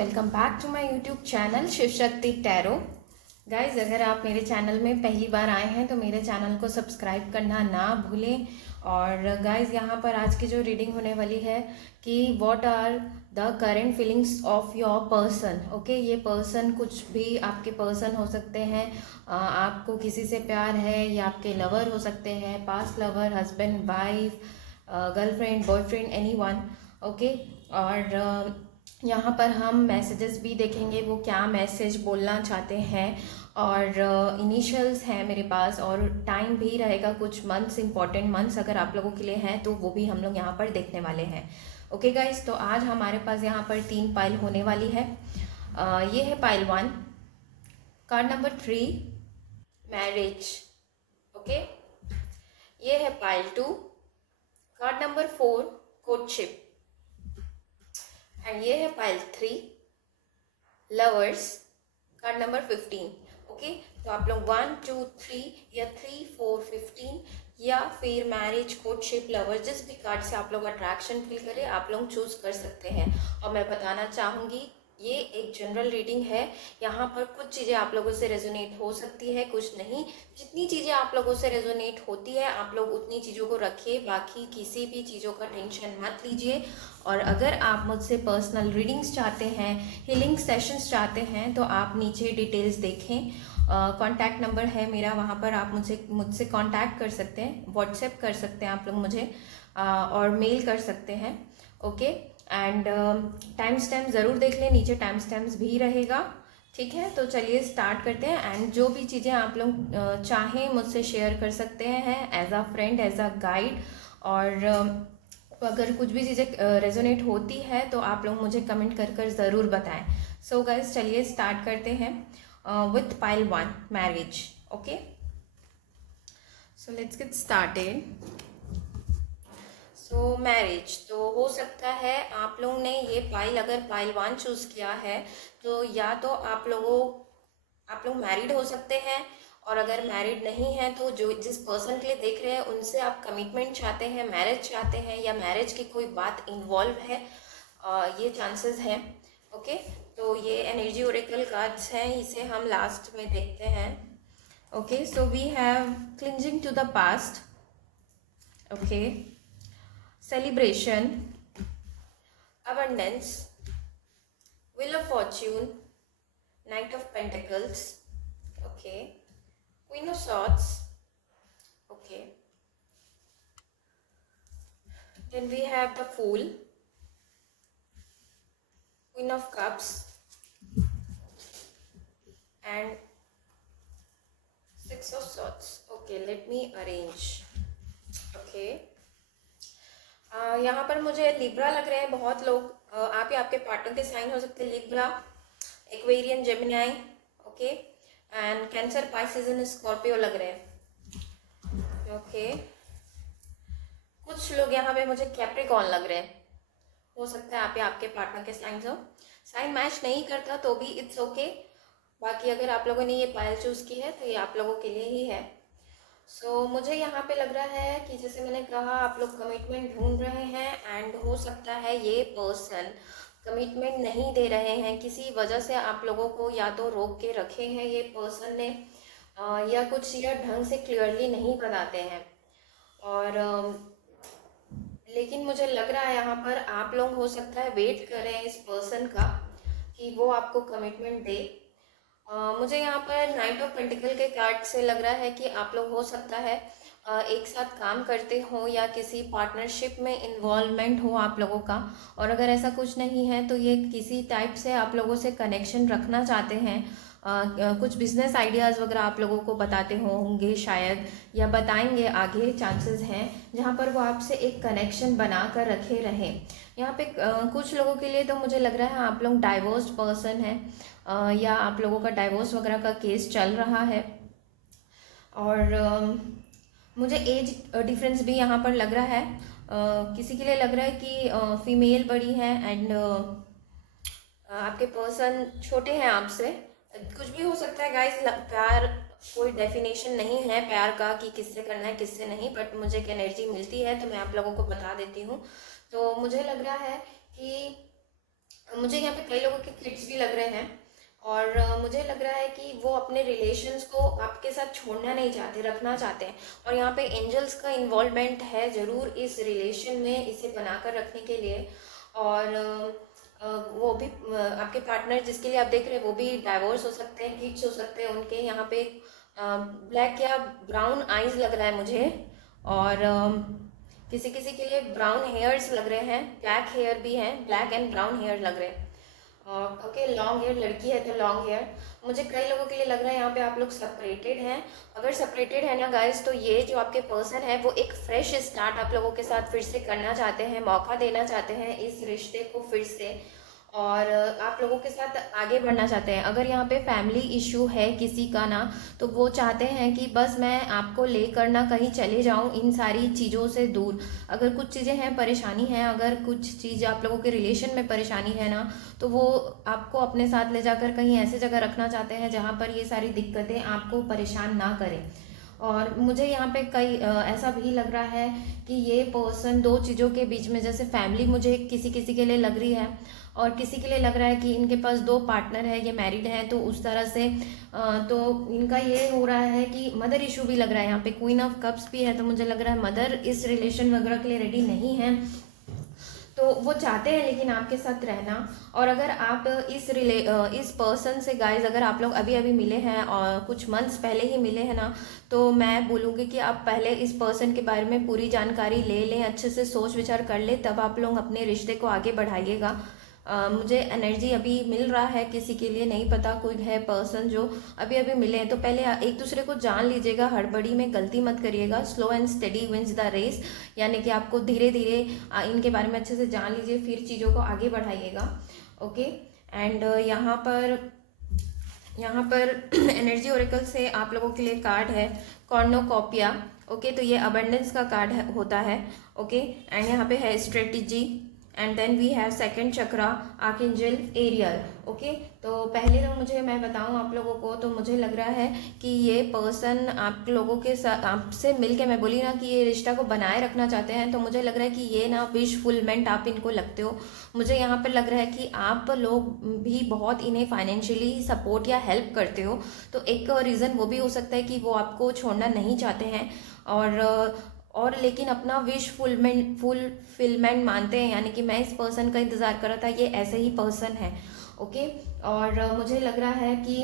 Welcome back to my YouTube channel Shiv Shakti tarot. Guys, अगर आप मेरे चैनल में पहली बार आए हैं तो मेरे चैनल को सब्सक्राइब करना ना भूलें। और गाइज, यहाँ पर आज की जो रीडिंग होने वाली है कि what are the current feelings of your person. Okay, ये पर्सन कुछ भी आपके पर्सन हो सकते हैं। आपको किसी से प्यार है या आपके लवर हो सकते हैं, past lover, husband, wife, girlfriend, boyfriend, anyone. Okay, और यहाँ पर हम मैसेजेस भी देखेंगे, वो क्या मैसेज बोलना चाहते हैं। और इनिशियल्स हैं मेरे पास, और टाइम भी रहेगा, कुछ मंथ्स, इंपॉर्टेंट मंथ्स अगर आप लोगों के लिए हैं तो वो भी हम लोग यहाँ पर देखने वाले हैं। ओके गाइस, तो आज हमारे पास यहाँ पर 3 पाइल होने वाली है। ये है pile 1, card number 3, marriage. Okay, ये है pile 2, card number 4, courtship. And ये है pile 3, lovers, card number 15। Okay, तो आप लोग 1, 2, 3 या 3, 4, 15 या फिर मैरिज, कोर्टशिप, लवर, जिस भी कार्ड से आप लोग अट्रैक्शन फील करें आप लोग चूज कर सकते हैं। और मैं बताना चाहूँगी, ये एक जनरल रीडिंग है। यहाँ पर कुछ चीज़ें आप लोगों से रेजोनेट हो सकती है, कुछ नहीं। जितनी चीज़ें आप लोगों से रेजोनेट होती है आप लोग उतनी चीज़ों को रखिए, बाकी किसी भी चीज़ों का टेंशन मत लीजिए। और अगर आप मुझसे पर्सनल रीडिंग्स चाहते हैं, हीलिंग सेशंस चाहते हैं, तो आप नीचे डिटेल्स देखें। कॉन्टैक्ट नंबर है मेरा, वहाँ पर आप मुझसे कॉन्टैक्ट कर सकते हैं, व्हाट्सएप कर सकते हैं आप लोग मुझे, और मेल कर सकते हैं। ओके, एंड टाइम स्टैम्प ज़रूर देख लें, नीचे टाइम स्टैम्प्स भी रहेगा। ठीक है, तो चलिए स्टार्ट करते हैं। एंड जो भी चीज़ें आप लोग चाहें मुझसे शेयर कर सकते हैं as a friend, as a guide. और अगर कुछ भी चीज़ें रेजोनेट होती है तो आप लोग मुझे कमेंट कर ज़रूर बताएं। सो गाइस, चलिए स्टार्ट करते हैं with pile 1, marriage. Okay, so let's get started. So marriage, तो हो सकता है आप लोग ने ये पाइल, अगर पाइल 1 चूज किया है तो या तो आप लोग मैरिड हो सकते हैं, और अगर मैरिड नहीं है तो जो जिस पर्सन के लिए देख रहे हैं उनसे आप कमिटमेंट चाहते हैं, मैरिज चाहते हैं, या मैरिज की कोई बात इन्वॉल्व है, ये चांसेस हैं। ओके, तो ये एनर्जी ओरेकल कार्ड्स हैं, इसे हम लास्ट में देखते हैं। Okay, so we have cleansing to the past, okay, celebration, abundance, wheel of fortune, knight of pentacles, okay, queen of swords, okay, then we have the fool, queen of cups, and 6 of swords. Okay, let me arrange. Okay, यहाँ पर मुझे Libra लग रहे हैं बहुत लोग। आप या आपके पार्टनर के साइन हो सकते हैं Libra, Aquarian, Gemini, okay, and cancer, Pisces and Scorpio लग रहे हैं। ओके, कुछ लोग यहाँ पे मुझे कैप्रिकॉर्न लग रहे हैं, हो सकता है आप या आपके पार्टनर के साइन हो। साइन मैच नहीं करता तो भी इट्स ओके। बाकी अगर आप लोगों ने ये पाइल चूज की है तो ये आप लोगों के लिए ही है। सो मुझे यहाँ पे लग रहा है कि जैसे मैंने कहा, आप लोग कमिटमेंट ढूंढ रहे हैं, एंड हो सकता है ये पर्सन कमिटमेंट नहीं दे रहे हैं, किसी वजह से आप लोगों को या तो रोक के रखे हैं ये पर्सन ने, या कुछ या ढंग से क्लियरली नहीं बताते हैं। और लेकिन मुझे लग रहा है यहाँ पर आप लोग हो सकता है वेट कर रहे हैं इस पर्सन का कि वो आपको कमिटमेंट दे। मुझे यहाँ पर नाइट ऑफ पेंटिकल के कार्ड से लग रहा है कि आप लोग हो सकता है एक साथ काम करते हो या किसी पार्टनरशिप में इन्वॉल्वमेंट हो आप लोगों का। और अगर ऐसा कुछ नहीं है तो ये किसी टाइप से आप लोगों से कनेक्शन रखना चाहते हैं। कुछ बिजनेस आइडियाज़ वगैरह आप लोगों को बताते होंगे शायद, या बताएंगे आगे, चांसेस हैं जहाँ पर वो आपसे एक कनेक्शन बना कर रखे रहें। यहाँ पे कुछ लोगों के लिए तो मुझे लग रहा है आप लोग डाइवोर्स पर्सन है, या आप लोगों का डाइवोर्स वगैरह का केस चल रहा है। और मुझे एज डिफरेंस भी यहाँ पर लग रहा है। किसी के लिए लग रहा है कि फीमेल बड़ी है, एंड आपके पर्सन छोटे हैं आपसे। कुछ भी हो सकता है गाइस, प्यार कोई डेफिनेशन नहीं है प्यार का कि किससे करना है किससे नहीं, बट मुझे एक एनर्जी मिलती है तो मैं आप लोगों को बता देती हूँ। तो मुझे लग रहा है कि मुझे यहाँ पे कई लोगों के किड्स भी लग रहे हैं और मुझे लग रहा है कि वो अपने रिलेशंस को आपके साथ छोड़ना नहीं चाहते, रखना चाहते हैं। और यहाँ पे एंजल्स का इन्वॉल्वमेंट है ज़रूर इस रिलेशन में, इसे बनाकर रखने के लिए। और वो भी आपके पार्टनर जिसके लिए आप देख रहे हैं वो भी डाइवोर्स हो सकते हैं, किड्स हो सकते हैं उनके। यहाँ पे ब्लैक या ब्राउन आईज लग रहा है मुझे, और किसी किसी के लिए ब्राउन हेयर्स लग रहे हैं, ब्लैक हेयर भी हैं, ब्लैक एंड ब्राउन हेयर लग रहे हैं। ओके, लॉन्ग हेयर, लड़की है तो लॉन्ग हेयर। मुझे कई लोगों के लिए लग रहा है यहाँ पे आप लोग सेपरेटेड हैं। अगर सेपरेटेड है ना गाइस, तो ये जो आपके पर्सन है वो एक फ्रेश स्टार्ट आप लोगों के साथ फिर से करना चाहते हैं, मौका देना चाहते हैं इस रिश्ते को फिर से, और आप लोगों के साथ आगे बढ़ना चाहते हैं। अगर यहाँ पे फैमिली इशू है किसी का ना, तो वो चाहते हैं कि बस मैं आपको लेकर ना कहीं चले जाऊँ इन सारी चीज़ों से दूर। अगर कुछ चीज़ें हैं, परेशानी है, अगर कुछ चीज़ आप लोगों के रिलेशन में परेशानी है ना, तो वो आपको अपने साथ ले जाकर कहीं ऐसे जगह रखना चाहते हैं जहाँ पर ये सारी दिक्कतें आपको परेशान ना करें। और मुझे यहाँ पे कई ऐसा भी लग रहा है कि ये पर्सन दो चीज़ों के बीच में, जैसे फैमिली मुझे किसी किसी के लिए लग रही है और किसी के लिए लग रहा है कि इनके पास दो पार्टनर है, ये मैरिड है, तो उस तरह से तो इनका ये हो रहा है कि मदर इशू भी लग रहा है। यहाँ पे क्वीन ऑफ कप्स भी है, तो मुझे लग रहा है मदर इस रिलेशन वगैरह के लिए रेडी नहीं है, तो वो चाहते हैं लेकिन आपके साथ रहना। और अगर आप इस पर्सन से गाइज, अगर आप लोग अभी अभी मिले हैं और कुछ मंथ्स पहले ही मिले हैं ना, तो मैं बोलूँगी कि आप पहले इस पर्सन के बारे में पूरी जानकारी ले लें, अच्छे से सोच विचार कर लें, तब आप लोग अपने रिश्ते को आगे बढ़ाइएगा। मुझे एनर्जी अभी मिल रहा है किसी के लिए, नहीं पता कोई है पर्सन जो अभी अभी मिले हैं, तो पहले एक दूसरे को जान लीजिएगा, हड़बड़ी में गलती मत करिएगा। Slow and study wins the race, यानी कि आपको धीरे धीरे इनके बारे में अच्छे से जान लीजिए, फिर चीज़ों को आगे बढ़ाइएगा। ओके, एंड यहाँ पर एनर्जी ओरेकल से आप लोगों के लिए कार्ड है कॉर्नोकॉपिया। ओके, तो ये अबंडेंस का कार्ड होता है। ओके, एंड यहाँ पे है strategy, and then we have second chakra archangel Ariel. Okay, तो पहले तो मैं बताऊं आप लोगों को, तो मुझे लग रहा है कि ये पर्सन आप लोगों के साथ, आपसे मिलके, मैं बोली ना कि ये रिश्ता को बनाए रखना चाहते हैं, तो मुझे लग रहा है कि ये ना विश फुलमेंट आप इनको लगते हो। मुझे यहाँ पर लग रहा है कि आप लोग भी बहुत इन्हें फाइनेंशियली सपोर्ट या हेल्प करते हो, तो एक रीज़न वो भी हो सकता है कि वो आपको छोड़ना नहीं चाहते हैं, और लेकिन अपना विश फुलफिलमेंट मानते हैं, यानी कि मैं इस पर्सन का इंतज़ार कर रहा था, ये ऐसे ही पर्सन है। ओके, और मुझे लग रहा है कि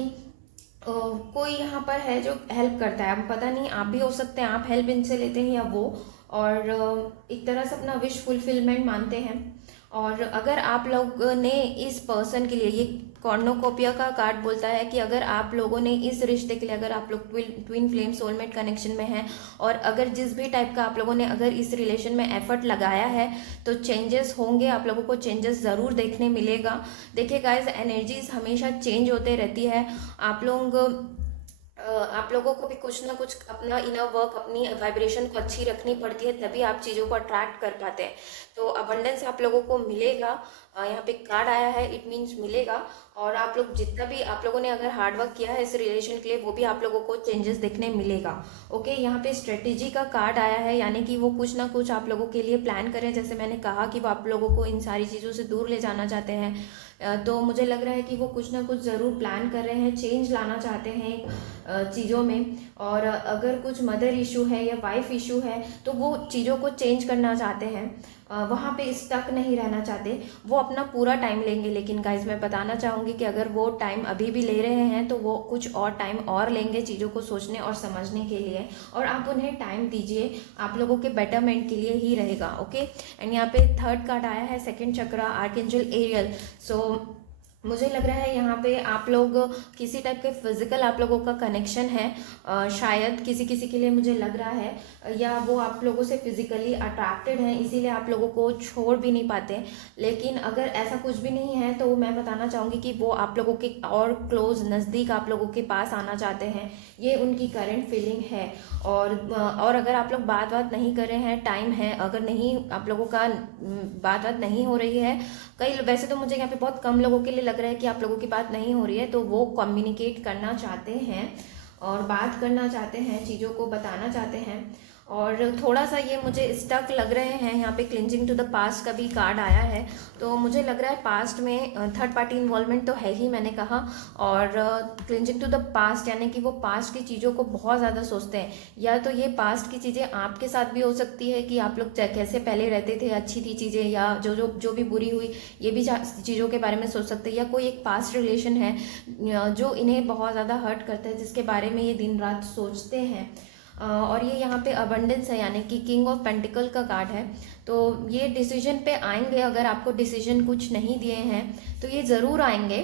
कोई यहाँ पर है जो हेल्प करता है, अब पता नहीं आप भी हो सकते हैं, आप हेल्प इनसे लेते हैं या वो, और एक तरह से अपना विश फुलफिलमेंट मानते हैं। और अगर आप लोग ने इस पर्सन के लिए, ये कॉर्नोकॉपिया का कार्ड बोलता है कि अगर आप लोगों ने इस रिश्ते के लिए, अगर आप लोग ट्विन फ्लेम सोलमेट कनेक्शन में हैं, और अगर जिस भी टाइप का आप लोगों ने अगर इस रिलेशन में एफर्ट लगाया है, तो चेंजेस होंगे, आप लोगों को चेंजेस ज़रूर देखने मिलेगा। देखिए गाइस, एनर्जीज हमेशा चेंज होते रहती है। आप लोगों को भी कुछ ना कुछ अपना इनर वर्क, अपनी वाइब्रेशन को अच्छी रखनी पड़ती है, तभी आप चीज़ों को अट्रैक्ट कर पाते हैं। तो अबंडेंस आप लोगों को मिलेगा, यहाँ पे कार्ड आया है, इट मीन्स मिलेगा। और आप लोग जितना भी आप लोगों ने अगर हार्ड वर्क किया है इस रिलेशन के लिए, वो भी आप लोगों को चेंजेस देखने मिलेगा। ओके, यहाँ पे स्ट्रेटेजी का कार्ड आया है, यानी कि वो कुछ ना कुछ आप लोगों के लिए प्लान करें, जैसे मैंने कहा कि वो आप लोगों को इन सारी चीज़ों से दूर ले जाना चाहते हैं। तो मुझे लग रहा है कि वो कुछ ना कुछ ज़रूर प्लान कर रहे हैं, चेंज लाना चाहते हैं चीज़ों में। और अगर कुछ मदर इशू है या वाइफ इशू है, तो वो चीज़ों को चेंज करना चाहते हैं, वहाँ पे स्टक नहीं रहना चाहते, वो अपना पूरा टाइम लेंगे। लेकिन गाइस, मैं बताना चाहूँगी कि अगर वो टाइम अभी भी ले रहे हैं, तो वो कुछ और टाइम और लेंगे चीज़ों को सोचने और समझने के लिए, और आप उन्हें टाइम दीजिए, आप लोगों के बेटरमेंट के लिए ही रहेगा। ओके, एंड यहाँ पे थर्ड कार्ड आया है सेकंड चक्रा आर्कएंजल एरियल। सो मुझे लग रहा है यहाँ पे आप लोग किसी टाइप के फिजिकल आप लोगों का कनेक्शन है, शायद किसी किसी के लिए मुझे लग रहा है, या वो आप लोगों से फिजिकली अट्रैक्टेड हैं, इसीलिए आप लोगों को छोड़ भी नहीं पाते। लेकिन अगर ऐसा कुछ भी नहीं है, तो मैं बताना चाहूँगी कि वो आप लोगों के और क्लोज, नज़दीक आप लोगों के पास आना चाहते हैं, ये उनकी करंट फीलिंग है। और अगर आप लोग बात नहीं कर रहे हैं, टाइम है, अगर नहीं आप लोगों का बात नहीं हो रही है, वैसे तो मुझे यहाँ पे बहुत कम लोगों के लिए लग रहा है कि आप लोगों की बात नहीं हो रही है, तो वो कम्युनिकेट करना चाहते हैं और बात करना चाहते हैं, चीज़ों को बताना चाहते हैं। और थोड़ा सा ये मुझे स्टक लग रहे हैं। यहाँ पे क्लिंजिंग टू द पास्ट का भी कार्ड आया है, तो मुझे लग रहा है पास्ट में थर्ड पार्टी इन्वॉल्वमेंट तो है ही, मैंने कहा। और क्लिंजिंग टू द पास्ट यानी कि वो पास्ट की चीज़ों को बहुत ज़्यादा सोचते हैं, या तो ये पास्ट की चीज़ें आपके साथ भी हो सकती है कि आप लोग कैसे पहले रहते थे, अच्छी थी चीज़ें, या जो भी बुरी हुई ये भी चीज़ों के बारे में सोच सकते हैं, या कोई एक पास्ट रिलेशन है जो इन्हें बहुत ज़्यादा हर्ट करता है, जिसके बारे में ये दिन रात सोचते हैं। और ये यहाँ पे अबंडेंस है यानी कि किंग ऑफ पेंटिकल का कार्ड है। तो ये डिसीजन पे आएंगे, अगर आपको डिसीजन कुछ नहीं दिए हैं तो ये ज़रूर आएंगे,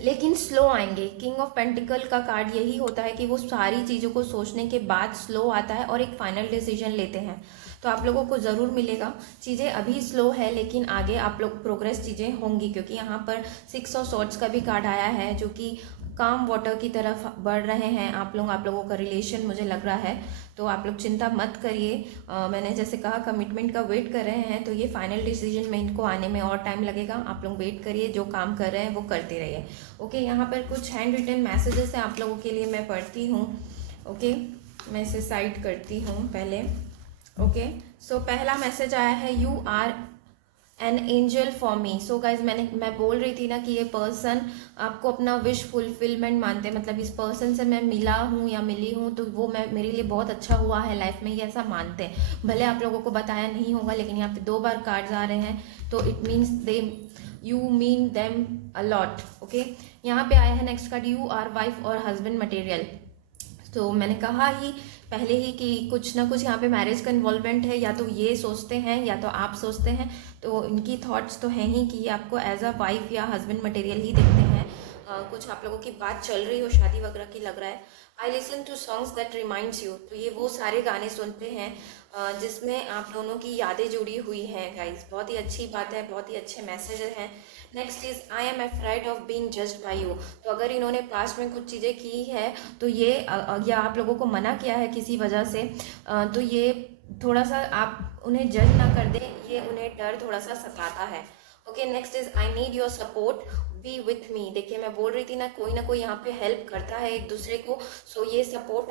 लेकिन स्लो आएंगे। किंग ऑफ पेंटिकल का कार्ड यही होता है कि वो सारी चीज़ों को सोचने के बाद स्लो आता है और एक फाइनल डिसीजन लेते हैं। तो आप लोगों को ज़रूर मिलेगा। चीज़ें अभी स्लो है लेकिन आगे आप लोग प्रोग्रेस चीज़ें होंगी, क्योंकि यहाँ पर 6 ऑफ सॉर्ड्स का भी कार्ड आया है जो कि काम वाटर की तरफ बढ़ रहे हैं आप लोगों का रिलेशन, मुझे लग रहा है। तो आप लोग चिंता मत करिए। मैंने जैसे कहा कमिटमेंट का वेट कर रहे हैं, तो ये फाइनल डिसीजन में इनको आने में और टाइम लगेगा। आप लोग वेट करिए, जो काम कर रहे हैं वो करते रहिए। ओके, यहाँ पर कुछ हैंड रिटन मैसेजेस हैं आप लोगों के लिए, मैं पढ़ती हूँ। ओके, मैं इसे साइड करती हूँ पहले। ओके, सो पहला मैसेज आया है, you are an angel for me. So guys मैं बोल रही थी ना कि ये पर्सन आपको अपना विश फुलफिलमेंट मानते हैं, मतलब इस पर्सन से मैं मिला हूँ या मिली हूँ तो वो मेरे लिए बहुत अच्छा हुआ है लाइफ में, ये ऐसा मानते हैं। भले आप लोगों को बताया नहीं होगा, लेकिन यहाँ पे 2 बार कार्ड्स आ रहे हैं, तो it means you mean them a lot. Okay, यहाँ पे आया है next card, you are wife और हस्बैंड मटेरियल। तो मैंने कहा ही पहले ही कि कुछ ना कुछ यहाँ पे मैरिज का इन्वॉल्वमेंट है, या तो ये सोचते हैं या तो आप सोचते हैं। तो इनकी थॉट्स तो हैं ही कि ये आपको एज अ वाइफ या हस्बैंड मटेरियल ही देखते हैं। कुछ आप लोगों की बात चल रही हो शादी वगैरह की, लग रहा है। I listen to songs that reminds you. तो ये वो सारे गाने सुनते हैं जिसमें आप दोनों की यादें जुड़ी हुई हैं गाइज। बहुत ही अच्छी बात है, बहुत ही अच्छे मैसेज हैं। Next is I am afraid of being judged bye you. तो अगर इन्होंने पास्ट में कुछ चीज़ें की है तो ये या आप लोगों को मना किया है किसी वजह से, तो ये थोड़ा सा आप उन्हें जज ना कर दें, ये उन्हें डर थोड़ा सा सताता है। Okay, next is I need your support B with me. देखिए मैं बोल रही थी ना कोई यहाँ पे हेल्प करता है एक दूसरे को। सो ये सपोर्ट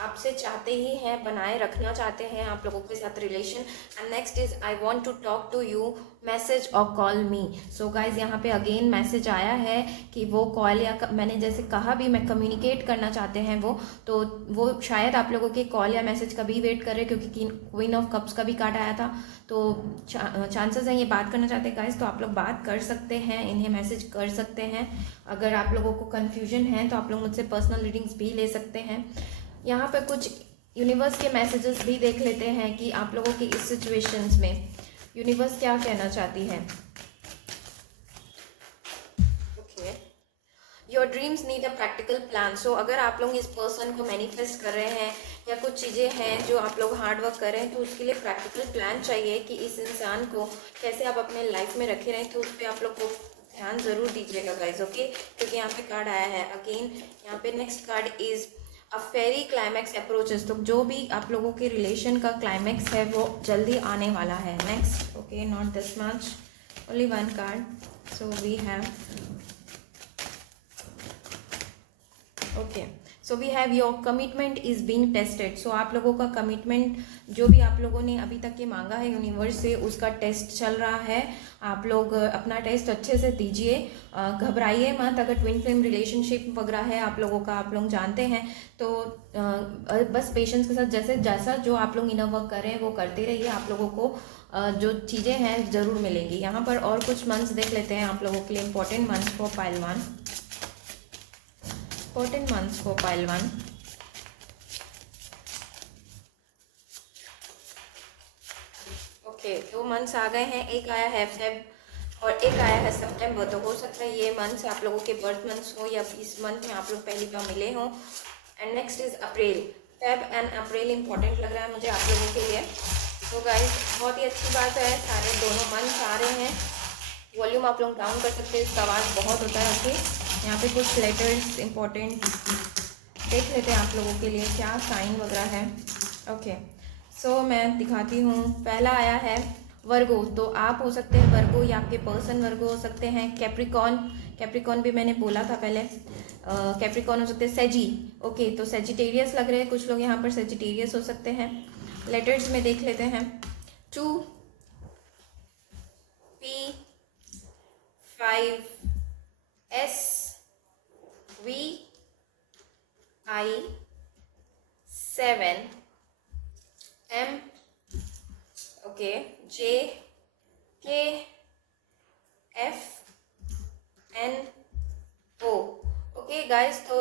आपसे चाहते ही हैं, बनाए रखना चाहते हैं आप लोगों के साथ relation. And next is I want to talk to you message और कॉल मी। सो गाइज यहाँ पे अगेन मैसेज आया है कि वो कॉल या मैंने जैसे कहा भी मैं कम्युनिकेट करना चाहते हैं वो शायद आप लोगों के कॉल या मैसेज का भी वेट कर रहे हैं, क्योंकि क्वीन ऑफ कप्स का भी कार्ड आया था। तो चांसेस हैं ये बात करना चाहते हैं गाइज, तो आप लोग बात कर सकते हैं, इन्हें मैसेज कर सकते हैं। अगर आप लोगों को कन्फ्यूजन है तो आप लोग मुझसे पर्सनल रीडिंग्स भी ले सकते हैं। यहाँ पे कुछ यूनिवर्स के मैसेजेस भी देख लेते हैं कि आप लोगों की इस सिचुएशंस में यूनिवर्स क्या कहना चाहती है। Okay, your dreams need a practical plan. So अगर आप लोग इस पर्सन को मैनिफेस्ट कर रहे हैं या कुछ चीज़ें हैं जो आप लोग हार्ड वर्क कर रहे हैं, तो उसके लिए प्रैक्टिकल प्लान चाहिए कि इस इंसान को कैसे आप अपने लाइफ में रखे रहें। तो उस पर आप लोग को ध्यान ज़रूर दीजिएगा गाइज। ओके, क्योंकि यहाँ पे कार्ड आया है अगेन। यहाँ पे next card is a fairy climax approaches. तो जो भी आप लोगों के रिलेशन का क्लाइमैक्स है वो जल्दी आने वाला है। Next, okay, not this much, only 1 card. So we have okay, so we have your commitment is being tested. So आप लोगों का कमिटमेंट जो भी आप लोगों ने अभी तक ये मांगा है यूनिवर्स से, उसका टेस्ट चल रहा है। आप लोग अपना टेस्ट अच्छे से दीजिए, घबराइए मत। अगर ट्विन फ्लेम रिलेशनशिप वगैरह है आप लोगों का, आप लोग जानते हैं, तो बस पेशेंस के साथ जैसा जो आप लोग इनर वर्क कर रहे हैं वो करते रहिए। आप लोगों को जो चीज़ें हैं ज़रूर मिलेंगी। यहाँ पर और कुछ मंथ्स देख लेते हैं आप लोगों के लिए, important months for pile 1। Important months for pile 1। Okay, 2 months आ गए हैं, एक आया है फेब और एक आया है सितंबर। तो हो सकता है ये मंथ्स आप लोगों के बर्थ मंथ्स हो या इस मंथ में आप लोग पहली बार मिले हों। And next is April. Feb and April important लग रहा है मुझे आप लोगों के लिए। तो गाइस बहुत ही अच्छी बात है, सारे दोनों मंथ्स आ रहे हैं। वॉल्यूम आप लोग डाउन कर सकते हैं, इसका आवाज़ बहुत होता है। ओके, यहाँ पे कुछ लेटर्स इंपॉर्टेंट देख लेते हैं आप लोगों के लिए क्या साइन वगैरह है। ओके, सो मैं दिखाती हूँ। पहला आया है वर्गो। तो आप हो सकते हैं वर्गो या आपके पर्सन वर्गो हो सकते हैं। कैप्रिकॉन भी मैंने बोला था पहले। कैप्रिकॉर्न हो सकते हैं, सेजी, ओके, तो सेजिटेरियस लग रहे हैं कुछ लोग यहाँ पर, सेजिटेरियस हो सकते हैं। लेटर्स में देख लेते हैं, 2 P 5 S V I 7 M, okay, J K F N O, okay guys. तो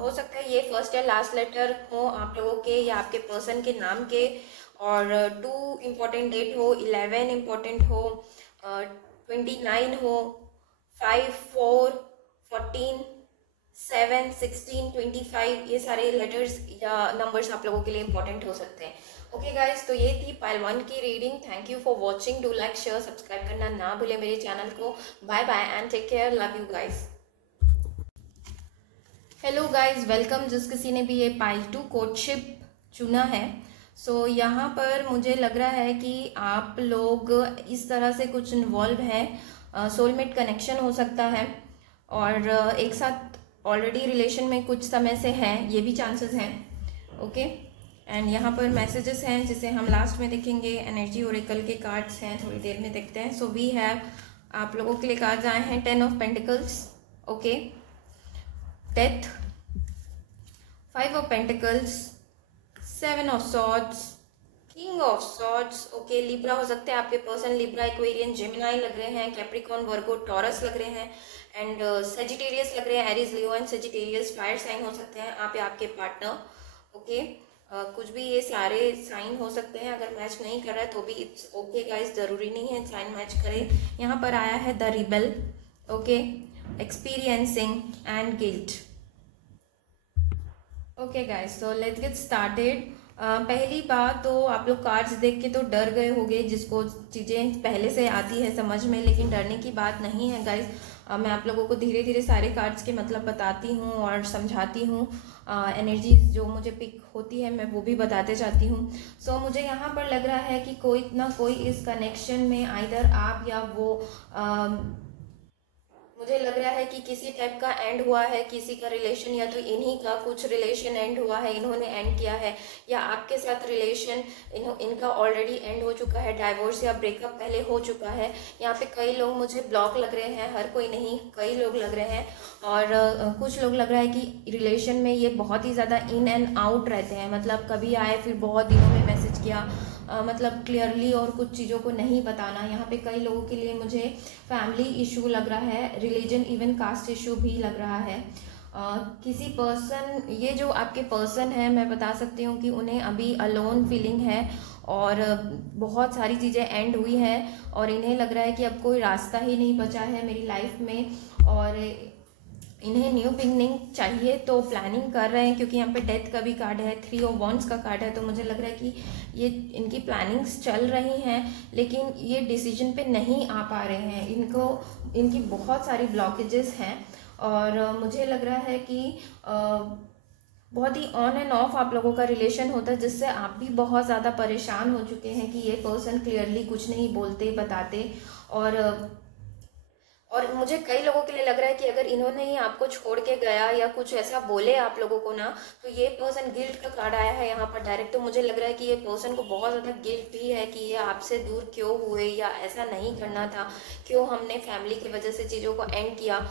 हो सकता है ये फर्स्ट या लास्ट लेटर हो आप लोगों के या आपके पर्सन के नाम के, और 2 इम्पोर्टेंट डेट हो, 11 इम्पोर्टेंट हो, 29 हो, 5 4 14 7 16 25, ये सारे लेटर्स या नंबर्स आप लोगों के लिए इम्पोर्टेंट हो सकते हैं। ओके गाइस, तो ये थी पाइल 1 की reading. Thank you for watching, do like share subscribe करना ना भूलें मेरे चैनल को। Bye bye and take care, love you guys. Hello guys, welcome. जिस किसी ने भी ये पाइल 2 कोर्टशिप चुना है, सो यहाँ पर मुझे लग रहा है कि आप लोग इस तरह से कुछ इन्वॉल्व हैं, सोलमेट कनेक्शन हो सकता है, और एक साथ ऑलरेडी रिलेशन में कुछ समय से हैं, ये भी चांसेस हैं, ओके। एंड यहाँ पर मैसेजेस हैं जिसे हम लास्ट में देखेंगे। एनर्जी ओरेकल के कार्ड्स हैं, थोड़ी देर में देखते हैं। सो वी हैव, आप लोगों के लिए कार्ड्स आए हैं 10 of pentacles, okay, death, 5 of pentacles, 7 of swords, king of swords, okay. Libra हो सकते हैं आपके पर्सन, लिब्रा, एक्वेरियन, जेमिनाई लग रहे हैं, कैप्रिकॉर्न, वर्गो, टॉरस लग रहे हैं, एंड सेजिटेरियस लग रहे हैं, Aries, Leo and Sagittarius. Fire sign हो सकते हैं आप या आपके पार्टनर, ओके। कुछ भी ये सारे साइन हो सकते हैं। अगर मैच नहीं कर रहा है तो भी इट्स ओके गाइस, ज़रूरी नहीं है साइन मैच करे। यहाँ पर आया है the rebel, okay, experiencing and guilt, okay guys. So let's get started. पहली बात तो आप लोग कार्ड्स देख के तो डर गए होंगे, जिसको चीज़ें पहले से आती है समझ में, लेकिन डरने की बात नहीं है गाइस। मैं आप लोगों को धीरे धीरे सारे कार्ड्स के मतलब बताती हूँ और समझाती हूँ। एनर्जी जो मुझे पिक होती है मैं वो भी बताते जाती हूँ। सो मुझे यहाँ पर लग रहा है कि कोई ना कोई इस कनेक्शन में आइदर आप या वो, मुझे लग रहा है कि किसी टाइप का एंड हुआ है, किसी का रिलेशन, या तो इन्हीं का कुछ रिलेशन एंड हुआ है, इन्होंने एंड किया है, या आपके साथ रिलेशन इनका ऑलरेडी एंड हो चुका है, डाइवोर्स या ब्रेकअप पहले हो चुका है। यहाँ पे कई लोग मुझे ब्लॉक लग रहे हैं, हर कोई नहीं, कई लोग लग रहे हैं, और कुछ लोग लग रहा है कि रिलेशन में ये बहुत ही ज़्यादा इन एंड आउट रहते हैं, मतलब कभी आए फिर बहुत दिनों में मैसेज किया, मतलब क्लियरली, और कुछ चीज़ों को नहीं बताना। यहाँ पे कई लोगों के लिए मुझे फैमिली इशू लग रहा है, रिलीजन, इवन कास्ट इशू भी लग रहा है। किसी पर्सन, ये जो आपके पर्सन है, मैं बता सकती हूँ कि उन्हें अभी अलोन फीलिंग है, और बहुत सारी चीज़ें एंड हुई है, और इन्हें लग रहा है कि अब कोई रास्ता ही नहीं बचा है मेरी लाइफ में, और इन्हें न्यू बिगनिंग चाहिए, तो प्लानिंग कर रहे हैं। क्योंकि यहाँ पे डेथ का भी कार्ड है, 3 ऑफ वॉन्ड्स का कार्ड है, तो मुझे लग रहा है कि ये इनकी प्लानिंग्स चल रही हैं, लेकिन ये डिसीजन पे नहीं आ पा रहे हैं, इनकी बहुत सारी ब्लॉकेजेस हैं, और मुझे लग रहा है कि बहुत ही ऑन एंड ऑफ आप लोगों का रिलेशन होता है, जिससे आप भी बहुत ज़्यादा परेशान हो चुके हैं कि ये पर्सन क्लियरली कुछ नहीं बोलते बताते, और मुझे कई लोगों के लिए लग रहा है कि अगर इन्होंने ही आपको छोड़ के गया या कुछ ऐसा बोले आप लोगों को ना, तो ये पर्सन, गिल्ट का कार्ड आया है यहाँ पर डायरेक्ट, तो मुझे लग रहा है कि ये पर्सन को बहुत ज़्यादा गिल्ट भी है कि ये आपसे दूर क्यों हुए, या ऐसा नहीं करना था, क्यों हमने फैमिली की वजह से चीज़ों को एंड किया,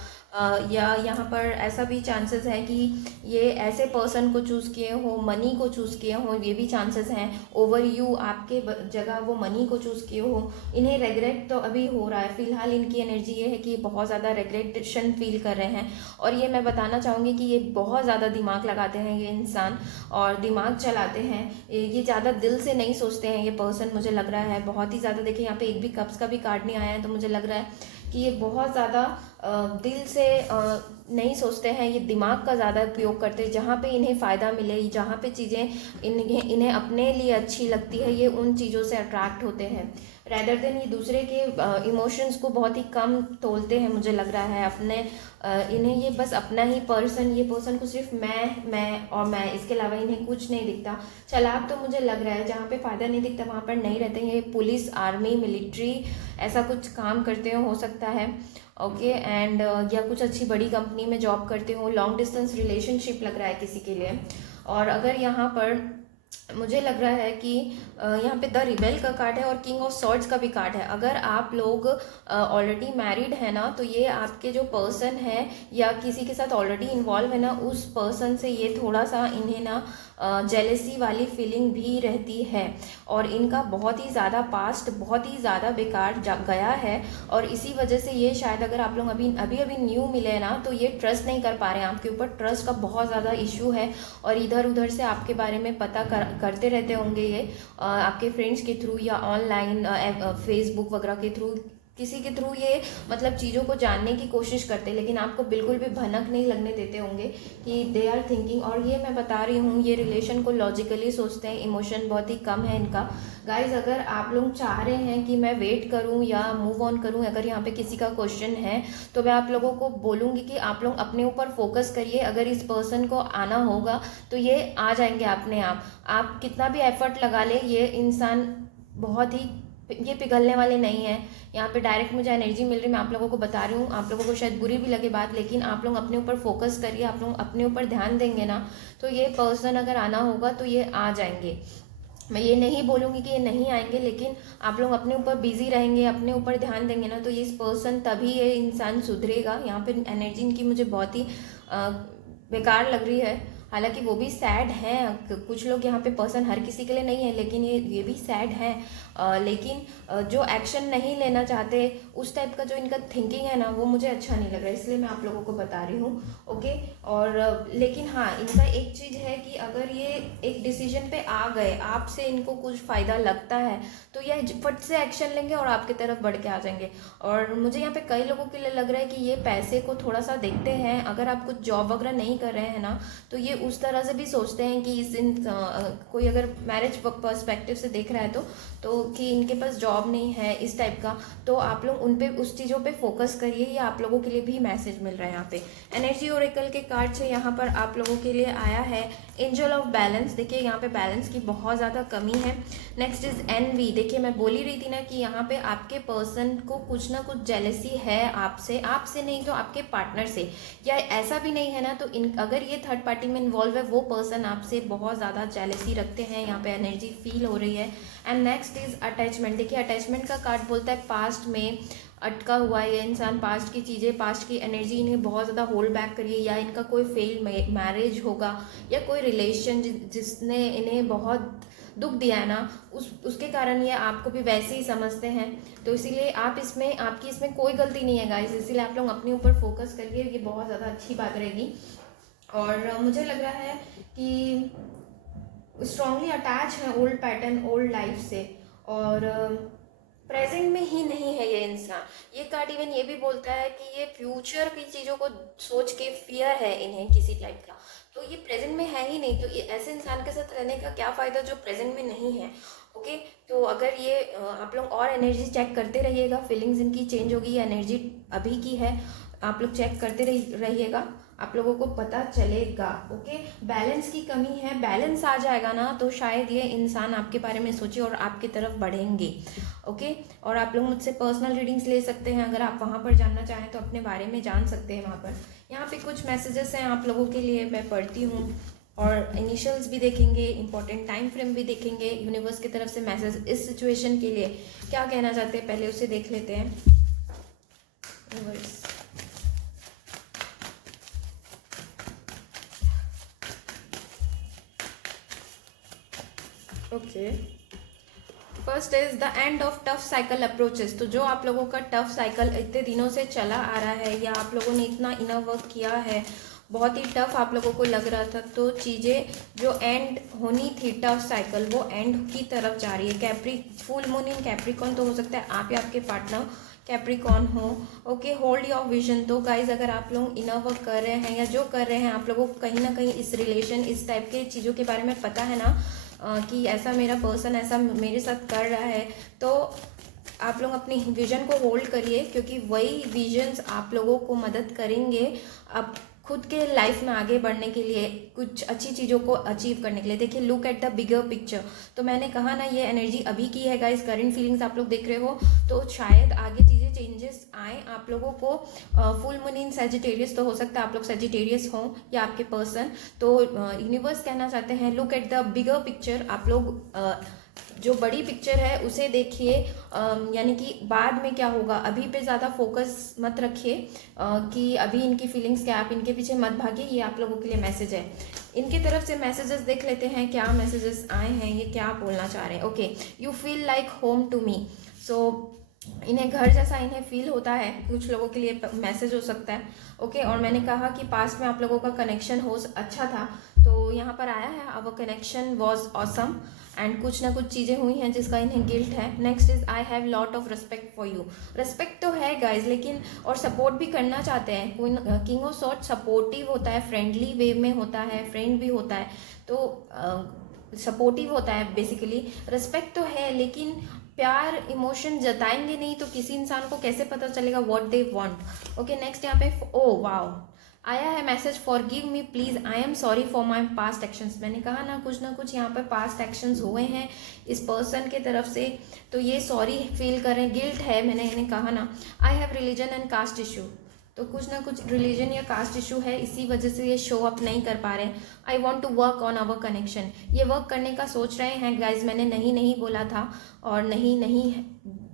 या यहाँ पर ऐसा भी चांसेस है कि ये ऐसे पर्सन को चूज़ किए हो, मनी को चूज़ किए हो, ये भी चांसेस हैं। ओवर यू आपके जगह वो मनी को चूज़ किए हो। इन्हें रेग्रेट तो अभी हो रहा है, फिलहाल इनकी एनर्जी ये है कि बहुत ज़्यादा रेग्रेटेशन फील कर रहे हैं, और ये मैं बताना चाहूँगी कि ये बहुत ज़्यादा दिमाग लगाते हैं ये इंसान, और दिमाग चलाते हैं, ये ज़्यादा दिल से नहीं सोचते हैं ये पर्सन, मुझे लग रहा है बहुत ही ज़्यादा। देखिए यहाँ पे एक भी कप्स का भी कार्ड नहीं आया है, तो मुझे लग रहा है कि ये बहुत ज़्यादा दिल से नहीं सोचते हैं, ये दिमाग का ज़्यादा उपयोग करते हैं। जहाँ पे इन्हें फ़ायदा मिले, जहाँ पे चीज़ें इन्हें अपने लिए अच्छी लगती है, ये उन चीज़ों से अट्रैक्ट होते हैं। रैदर देन ये दूसरे के इमोशंस को बहुत ही कम तोलते हैं, मुझे लग रहा है। अपने इन्हें ये बस अपना ही ये पर्सन को सिर्फ मैं और मैं, इसके अलावा इन्हें कुछ नहीं दिखता। चालाक तो मुझे लग रहा है, जहाँ पे फ़ायदा नहीं दिखता वहाँ पर नहीं रहते। ये पुलिस, आर्मी, मिलिट्री ऐसा कुछ काम करते हो सकता है, ओके। एंड या कुछ अच्छी बड़ी कंपनी में जॉब करते हो। लॉन्ग डिस्टेंस रिलेशनशिप लग रहा है किसी के लिए। और अगर यहाँ पर मुझे लग रहा है कि यहाँ पे द रिबेल का कार्ड है और किंग ऑफ सॉर्ड्स का भी कार्ड है। अगर आप लोग ऑलरेडी मैरिड है ना, तो ये आपके जो पर्सन है या किसी के साथ ऑलरेडी इन्वॉल्व है ना, उस पर्सन से ये थोड़ा सा इन्हें ना जेलेसी वाली फीलिंग भी रहती है। और इनका बहुत ही ज़्यादा पास्ट बहुत ही ज़्यादा बेकार गया है, और इसी वजह से ये शायद, अगर आप लोग अभी न्यू मिले ना, तो ये ट्रस्ट नहीं कर पा रहे हैं आपके ऊपर। ट्रस्ट का बहुत ज़्यादा इशू है, और इधर उधर से आपके बारे में पता करते रहते होंगे ये, आपके फ्रेंड्स के थ्रू या ऑनलाइन फेसबुक वगैरह के थ्रू, किसी के थ्रू ये मतलब चीज़ों को जानने की कोशिश करते, लेकिन आपको बिल्कुल भी भनक नहीं लगने देते होंगे कि दे आर थिंकिंग। और ये मैं बता रही हूँ, ये रिलेशन को लॉजिकली सोचते हैं, इमोशन बहुत ही कम है इनका। गाइज, अगर आप लोग चाह रहे हैं कि मैं वेट करूं या मूव ऑन करूं, अगर यहाँ पे किसी का क्वेश्चन है, तो मैं आप लोगों को बोलूँगी कि आप लोग अपने ऊपर फोकस करिए। अगर इस पर्सन को आना होगा तो ये आ जाएंगे अपने आप कितना भी एफर्ट लगा ले, ये इंसान बहुत ही, ये पिघलने वाले नहीं है। यहाँ पे डायरेक्ट मुझे एनर्जी मिल रही है, मैं आप लोगों को बता रही हूँ। आप लोगों को शायद बुरी भी लगे बात, लेकिन आप लोग अपने ऊपर फोकस करिए। आप लोग अपने ऊपर ध्यान देंगे ना, तो ये पर्सन अगर आना होगा तो ये आ जाएंगे। मैं ये नहीं बोलूँगी कि ये नहीं आएंगे, लेकिन आप लोग अपने ऊपर बिजी रहेंगे, अपने ऊपर ध्यान देंगे ना, तो ये इस पर्सन, तभी ये इंसान सुधरेगा। यहाँ पे एनर्जी इनकी मुझे बहुत ही बेकार लग रही है। हालांकि वो भी सैड हैं, कुछ लोग यहाँ पे पर्सन हर किसी के लिए नहीं है, लेकिन ये भी सैड है। लेकिन जो एक्शन नहीं लेना चाहते, उस टाइप का जो इनका थिंकिंग है ना, वो मुझे अच्छा नहीं लग रहा है, इसलिए मैं आप लोगों को बता रही हूँ, ओके। और लेकिन हाँ, इनका एक चीज़ है कि अगर ये एक डिसीजन पे आ गए, आपसे इनको कुछ फ़ायदा लगता है, तो ये फट से एक्शन लेंगे और आपकी तरफ बढ़ के आ जाएंगे। और मुझे यहाँ पे कई लोगों के लिए लग रहा है कि ये पैसे को थोड़ा सा देखते हैं। अगर आप कुछ जॉब वगैरह नहीं कर रहे हैं ना, तो ये उस तरह से भी सोचते हैं कि कोई अगर मैरिज पर्सपेक्टिव से देख रहा है तो कि इनके पास जॉब नहीं है, इस टाइप का। तो आप लोग उन पे, उस चीज़ों पे फोकस करिए। ये आप लोगों के लिए भी मैसेज मिल रहा है यहाँ पे। एनर्जी ओरेकल के कार्ड से यहाँ पर आप लोगों के लिए आया है एंजल ऑफ बैलेंस। देखिए यहाँ पे बैलेंस की बहुत ज़्यादा कमी है। Next is envy. देखिए मैं बोल ही रही थी ना कि यहाँ पे आपके पर्सन को कुछ ना कुछ जेलसी है आपसे नहीं तो आपके पार्टनर से, या ऐसा भी नहीं है ना, तो अगर ये थर्ड पार्टी में इन्वॉल्व है, वो पर्सन आपसे बहुत ज़्यादा जेलसी रखते हैं। यहाँ पे एनर्जी फील हो रही है। And next is attachment. देखिए अटैचमेंट का कार्ड बोलता है पास्ट में अटका हुआ ये इंसान, पास्ट की चीज़ें, पास्ट की एनर्जी इन्हें बहुत ज़्यादा होल्ड बैक करिए, या इनका कोई फेल्ड मैरिज होगा, या कोई रिलेशन जिसने इन्हें बहुत दुख दिया है ना, उसके कारण ये आपको भी वैसे ही समझते हैं। तो इसीलिए आपकी इसमें कोई गलती नहीं है गाइस, इसीलिए आप लोग अपने ऊपर फोकस करिए, ये बहुत ज़्यादा अच्छी बात रहेगी। और मुझे लग रहा है कि स्ट्रांगली अटैच है ओल्ड पैटर्न, ओल्ड लाइफ से, और प्रेजेंट में ही नहीं है ये इंसान। ये कार्ड इवन ये भी बोलता है कि ये फ्यूचर की चीज़ों को सोच के फियर है इन्हें किसी टाइप का, तो ये प्रेजेंट में है ही नहीं। तो ये ऐसे इंसान के साथ रहने का क्या फ़ायदा जो प्रेजेंट में नहीं है, ओके। तो अगर ये आप लोग और एनर्जी चेक करते रहिएगा, फीलिंग्स इनकी चेंज होगी, एनर्जी अभी की है, आप लोग चेक करते रहिएगा, आप लोगों को पता चलेगा, ओके। बैलेंस की कमी है, बैलेंस आ जाएगा ना, तो शायद ये इंसान आपके बारे में सोचे और आपकी तरफ बढ़ेंगे, ओके। और आप लोग मुझसे पर्सनल रीडिंग्स ले सकते हैं, अगर आप वहाँ पर जानना चाहें तो अपने बारे में जान सकते हैं वहाँ पर। यहाँ पे कुछ मैसेजेस हैं आप लोगों के लिए, मैं पढ़ती हूँ, और इनिशियल्स भी देखेंगे, इंपॉर्टेंट टाइम फ्रेम भी देखेंगे, यूनिवर्स की तरफ से मैसेज इस सिचुएशन के लिए क्या कहना चाहते हैं, पहले उसे देख लेते हैं। Universe, okay, first is the end of tough cycle approaches. तो जो आप लोगों का टफ साइकिल इतने दिनों से चला आ रहा है, या आप लोगों ने इतना इनर वर्क किया है, बहुत ही टफ आप लोगों को लग रहा था, तो चीज़ें जो एंड होनी थी टफ साइकिल, वो एंड की तरफ जा रही है। फुल मून इन कैप्रिकॉन, तो हो सकता है आप या आपके पार्टनर कैप्रिकॉन हो, ओके। Hold your vision. तो गाइज अगर आप लोग इनर वर्क कर रहे हैं या जो कर रहे हैं, आप लोगों को कहीं ना कहीं इस रिलेशन, इस टाइप के चीज़ों के बारे में पता है ना, कि ऐसा मेरा पर्सन ऐसा मेरे साथ कर रहा है, तो आप लोग अपनी विजन को होल्ड करिए, क्योंकि वही विजन्स आप लोगों को मदद करेंगे आप खुद के लाइफ में आगे बढ़ने के लिए, कुछ अच्छी चीज़ों को अचीव करने के लिए। देखिए, look at the bigger picture. तो मैंने कहा ना, ये एनर्जी अभी की है गाइस, करंट फीलिंग्स आप लोग देख रहे हो, तो शायद आगे चीज़ें चेंजेस आए आप लोगों को। फुल मून इन सेजिटेरियस, तो हो सकता है आप लोग सेजिटेरियस हों या आपके पर्सन, तो यूनिवर्स कहना चाहते हैं look at the bigger picture. आप लोग जो बड़ी पिक्चर है उसे देखिए, यानी कि बाद में क्या होगा, अभी पे ज़्यादा फोकस मत रखिए कि अभी इनकी फीलिंग्स क्या, आप इनके पीछे मत भागिए। ये आप लोगों के लिए मैसेज है, इनकी तरफ से मैसेजेस देख लेते हैं क्या मैसेजेस आए हैं, ये क्या बोलना चाह रहे हैं। Okay, you feel like home to me. So इन्हें घर जैसा इन्हें फील होता है, कुछ लोगों के लिए मैसेज हो सकता है। ओके, और मैंने कहा कि पास्ट में आप लोगों का कनेक्शन हो अच्छा था, तो यहाँ पर आया है our connection was awesome, and कुछ ना कुछ चीज़ें हुई हैं जिसका इन्हें गिल्ट है। Next is I have lot of respect for you. Respect तो है गाइज, लेकिन और सपोर्ट भी करना चाहते हैं। किंग ऑफ सॉर्ट सपोर्टिव होता है, फ्रेंडली वे में होता है, फ्रेंड भी होता है, तो सपोर्टिव होता है बेसिकली। रिस्पेक्ट तो है, लेकिन प्यार इमोशन जताएंगे नहीं तो किसी इंसान को कैसे पता चलेगा what they want. Okay, next यहाँ पे ओ वाओ आया है message, for give me please, I am sorry for my past actions. मैंने कहा ना कुछ यहाँ पर पास्ट एक्शंस हुए हैं इस पर्सन के तरफ से, तो ये सॉरी फील करें, गिल्ट है। मैंने इन्हें कहा ना, I have religion and caste issue, तो कुछ ना कुछ रिलीजन या कास्ट इशू है, इसी वजह से ये शो अप नहीं कर पा रहे हैं। I want to work on our connection, ये वर्क करने का सोच रहे हैं गाइज। मैंने नहीं बोला था, और नहीं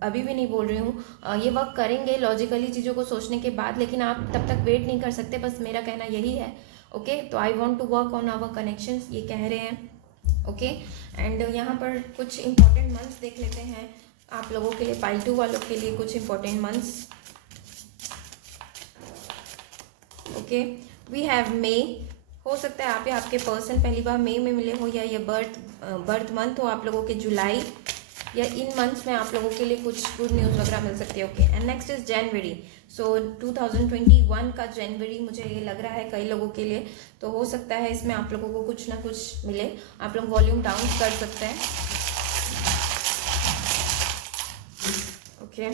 अभी भी नहीं बोल रही हूँ। ये वर्क करेंगे लॉजिकली चीज़ों को सोचने के बाद, लेकिन आप तब तक वेट नहीं कर सकते, बस मेरा कहना यही है। ओके, तो I want to work on our connections, ये कह रहे हैं। ओके, एंड यहाँ पर कुछ इंपॉर्टेंट मंथ्स देख लेते हैं आप लोगों के लिए, पाइल 2 वालों के लिए कुछ important months. Okay, we have May. हो सकता है आप या आपके पर्सन पहली बार मई में मिले हो, या ये बर्थ मंथ हो आप लोगों के जुलाई, या इन मंथ्स में आप लोगों के लिए कुछ गुड न्यूज़ वगैरह मिल सकती है। Okay, and next is January. So 2021 का जनवरी मुझे ये लग रहा है कई लोगों के लिए, तो हो सकता है इसमें आप लोगों को कुछ ना कुछ मिले। आप लोग वॉल्यूम डाउन कर सकते हैं। ओके,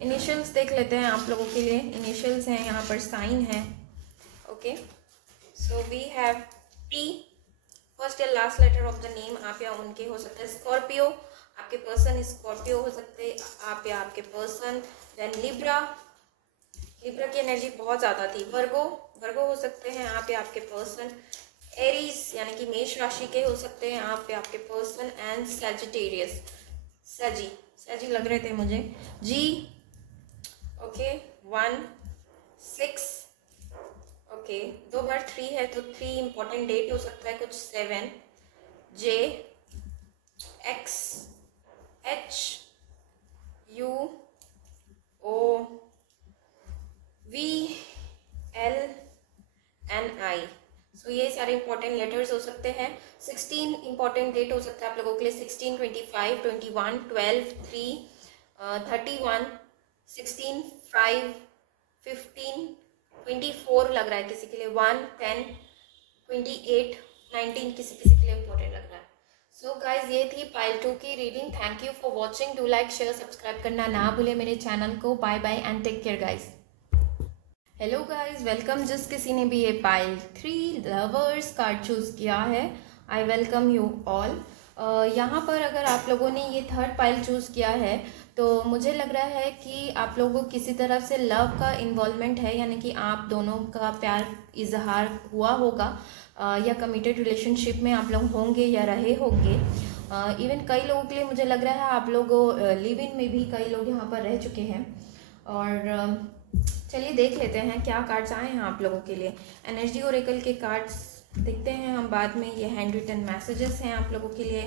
इनिशियल्स देख लेते हैं आप लोगों के लिए। इनिशियल्स हैं, यहाँ पर साइन है। Okay, so we have T, first या last letter of the name आप या उनके हो सकते हैं। स्कॉर्पियो, आपके पर्सन स्कॉर्पियो हो सकते हैं, आप या आपके पर्सन। देन लिब्रा, लिब्रा की एनर्जी बहुत ज़्यादा थी। वर्गो हो सकते हैं आप या आपके पर्सन। एरीज यानी कि मेष राशि के हो सकते हैं आप या आपके पर्सन। एंड सैजिटेरियस, सैजी लग रहे थे मुझे। जी, ओके, 1 6। ओके, 2 बार 3 है तो 3 इंपॉर्टेंट डेट हो सकता है कुछ। 7 J X H U O V L N I, सो ये सारे इंपॉर्टेंट लेटर्स हो सकते हैं। 16 इंपॉर्टेंट डेट हो सकता है आप लोगों के लिए। 16 25 21 12 3 31 16 5 15 24 लग रहा है किसी के लिए। 1 10 28 19 किसी के लिए इंपॉर्टेंट लग रहा है। सो गाइज, ये थी पाइल 2 की reading. Thank you for watching. Do like share subscribe करना ना भूले मेरे चैनल को। Bye bye and take care guys. Hello guys, welcome. जिस किसी ने भी ये पाइल 3 लवर्स कार्ड चूज किया है, आई वेलकम यू ऑल। यहाँ पर अगर आप लोगों ने ये 3rd पाइल चूज़ किया है, तो मुझे लग रहा है कि आप लोगों को किसी तरफ से लव का इन्वॉल्वमेंट है, यानी कि आप दोनों का प्यार इजहार हुआ होगा, या कमिटेड रिलेशनशिप में आप लोग होंगे या रहे होंगे। इवन कई लोगों के लिए मुझे लग रहा है आप लोग लिव इन में भी कई लोग यहाँ पर रह चुके हैं। और चलिए देख लेते हैं क्या कार्ड्स आए हैं आप लोगों के लिए। एनर्जी ओरेकल के कार्ड्स देखते हैं हम बाद में। ये हैंड रिटन मैसेजेस हैं आप लोगों के लिए,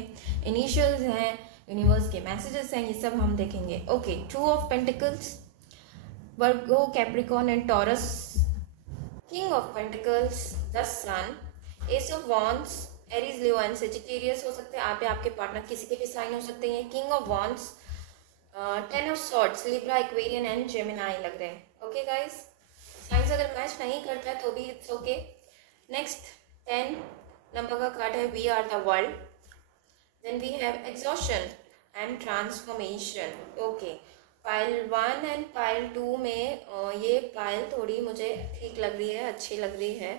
इनिशियल्स हैं, यूनिवर्स के मैसेजेस हैं, ये सब हम देखेंगे। Okay, 2 of pentacles, Virgo, Capricorn and Taurus. King of pentacles, the sun, ace of wands, Aries, Leo and Sagittarius हो सकते हैं आप या आपके पार्टनर किसी के भी साइन हो सकते हैं। King of wands, 10 of swords, Libra, Aquarian and Gemini लग रहे हैं। ओके गाइज, साइंस अगर मैच नहीं करता है तो भी इट्स ओके। नेक्स्ट 10 नंबर का कार्ड है, we are the world. Then we have exhaustion and transformation. Okay, pile 1 and pile 2 में ये पाइल थोड़ी मुझे ठीक लग रही है, अच्छी लग रही है।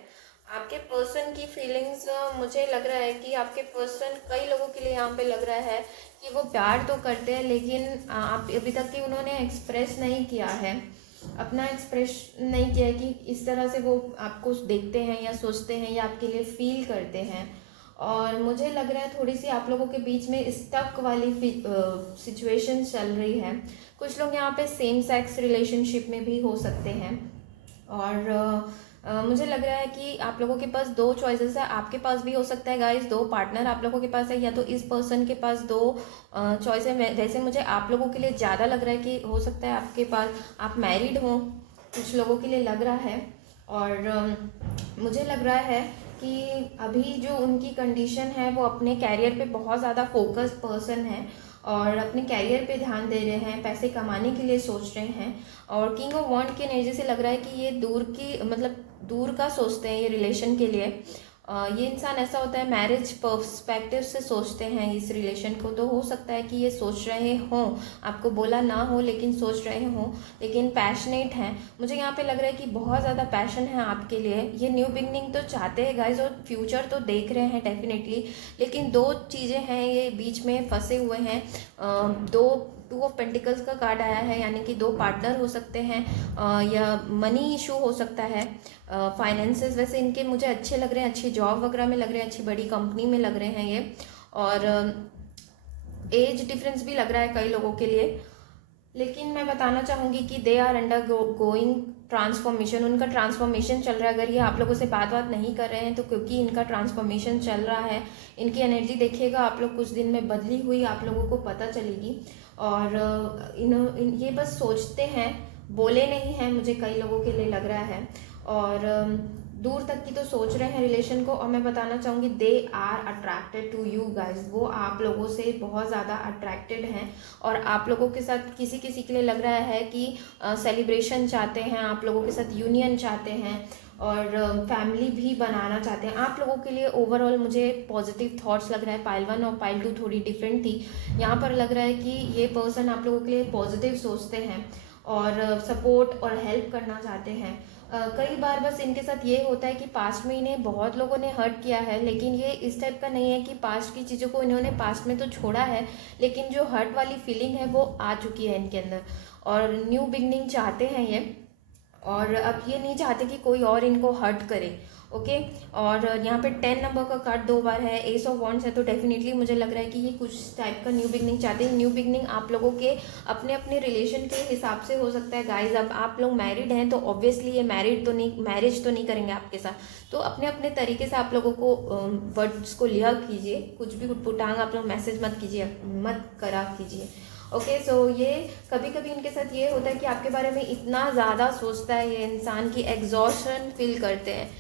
आपके पर्सन की फीलिंग्स मुझे लग रहा है कि आपके पर्सन कई लोगों के लिए यहाँ पे लग रहा है कि वो प्यार तो करते हैं, लेकिन आप अभी तक कि उन्होंने एक्सप्रेस नहीं किया है, अपना एक्सप्रेस नहीं किया है कि इस तरह से वो आपको देखते हैं या सोचते हैं या आपके लिए फील करते हैं। और मुझे लग रहा है थोड़ी सी आप लोगों के बीच में स्टक वाली सिचुएशन चल रही है। कुछ लोग यहाँ पे सेम सेक्स रिलेशनशिप में भी हो सकते हैं। और मुझे लग रहा है कि आप लोगों के पास दो चॉइसेस है, आपके पास भी हो सकता है गाइस, दो पार्टनर आप लोगों के पास है, या तो इस पर्सन के पास दो चॉइस है। वैसे मुझे आप लोगों के लिए ज़्यादा लग रहा है कि हो सकता है आपके पास आप मैरिड हो, कुछ लोगों के लिए लग रहा है। और मुझे लग रहा है कि अभी जो उनकी कंडीशन है वो अपने कैरियर पे बहुत ज़्यादा फोकस्ड पर्सन है और अपने कैरियर पे ध्यान दे रहे हैं, पैसे कमाने के लिए सोच रहे हैं। और किंग ऑफ वॉन्ड की एनर्जी से लग रहा है कि ये दूर की मतलब दूर का सोचते हैं ये रिलेशन के लिए। ये इंसान ऐसा होता है मैरिज पर्सपेक्टिव से सोचते हैं इस रिलेशन को, तो हो सकता है कि ये सोच रहे हों, आपको बोला ना हो लेकिन सोच रहे हों, लेकिन पैशनेट हैं। मुझे यहाँ पे लग रहा है कि बहुत ज़्यादा पैशन है आपके लिए। ये न्यू बिगनिंग तो चाहते हैं गाइज और फ्यूचर तो देख रहे हैं डेफिनेटली, लेकिन दो चीज़ें हैं ये बीच में फंसे हुए हैं। टू ऑफ पेंटिकल्स का कार्ड आया है, यानी कि दो पार्टनर हो सकते हैं या मनी इशू हो सकता है, फाइनेंसेस वैसे इनके मुझे अच्छे लग रहे हैं, अच्छी जॉब वगैरह में लग रहे हैं, अच्छी बड़ी कंपनी में लग रहे हैं ये। और एज डिफरेंस भी लग रहा है कई लोगों के लिए, लेकिन मैं बताना चाहूँगी कि they are undergoing transformation. उनका ट्रांसफॉर्मेशन चल रहा है। अगर ये आप लोगों से बात नहीं कर रहे हैं तो क्योंकि इनका ट्रांसफॉर्मेशन चल रहा है। इनकी एनर्जी देखिएगा आप लोग कुछ दिन में बदली हुई आप लोगों को पता चलेगी। और ये बस सोचते हैं, बोले नहीं हैं, मुझे कई लोगों के लिए लग रहा है। और दूर तक की तो सोच रहे हैं रिलेशन को। और मैं बताना चाहूँगी they are attracted to you guys. वो आप लोगों से बहुत ज़्यादा अट्रैक्टेड हैं और आप लोगों के साथ किसी किसी के लिए लग रहा है कि सेलिब्रेशन चाहते हैं, आप लोगों के साथ यूनियन चाहते हैं और फैमिली भी बनाना चाहते हैं। आप लोगों के लिए ओवरऑल मुझे पॉजिटिव थॉट्स लग रहा है। पाइल 1 और पाइल 2 थोड़ी डिफरेंट थी। यहाँ पर लग रहा है कि ये पर्सन आप लोगों के लिए पॉजिटिव सोचते हैं और सपोर्ट और हेल्प करना चाहते हैं। कई बार बस इनके साथ ये होता है कि पास्ट में इन्हें बहुत लोगों ने हर्ट किया है, लेकिन ये इस टाइप का नहीं है कि पास्ट की चीज़ों को इन्होंने पास्ट में तो छोड़ा है, लेकिन जो हर्ट वाली फीलिंग है वो आ चुकी है इनके अंदर और न्यू बिगनिंग चाहते हैं ये। और अब ये नहीं चाहते कि कोई और इनको हर्ट करे। ओके और यहाँ पे 10 नंबर का कार्ड 2 बार है, एस ऑफ वॉन्ड्स है, तो डेफिनेटली मुझे लग रहा है कि ये कुछ टाइप का न्यू बिगनिंग चाहते हैं। न्यू बिगनिंग आप लोगों के अपने अपने रिलेशन के हिसाब से हो सकता है गाइज। अब आप लोग मैरिड हैं तो ऑब्वियसली ये मैरिज तो नहीं करेंगे आपके साथ, तो अपने अपने तरीके से आप लोगों को वर्ड्स को लिया कीजिए, कुछ भी उटपुटांग आप लोग मैसेज मत कीजिए, मत करा कीजिए। ओके सो ये कभी कभी इनके साथ ये होता है कि आपके बारे में इतना ज़्यादा सोचता है ये इंसान की एग्जॉशन फील करते हैं।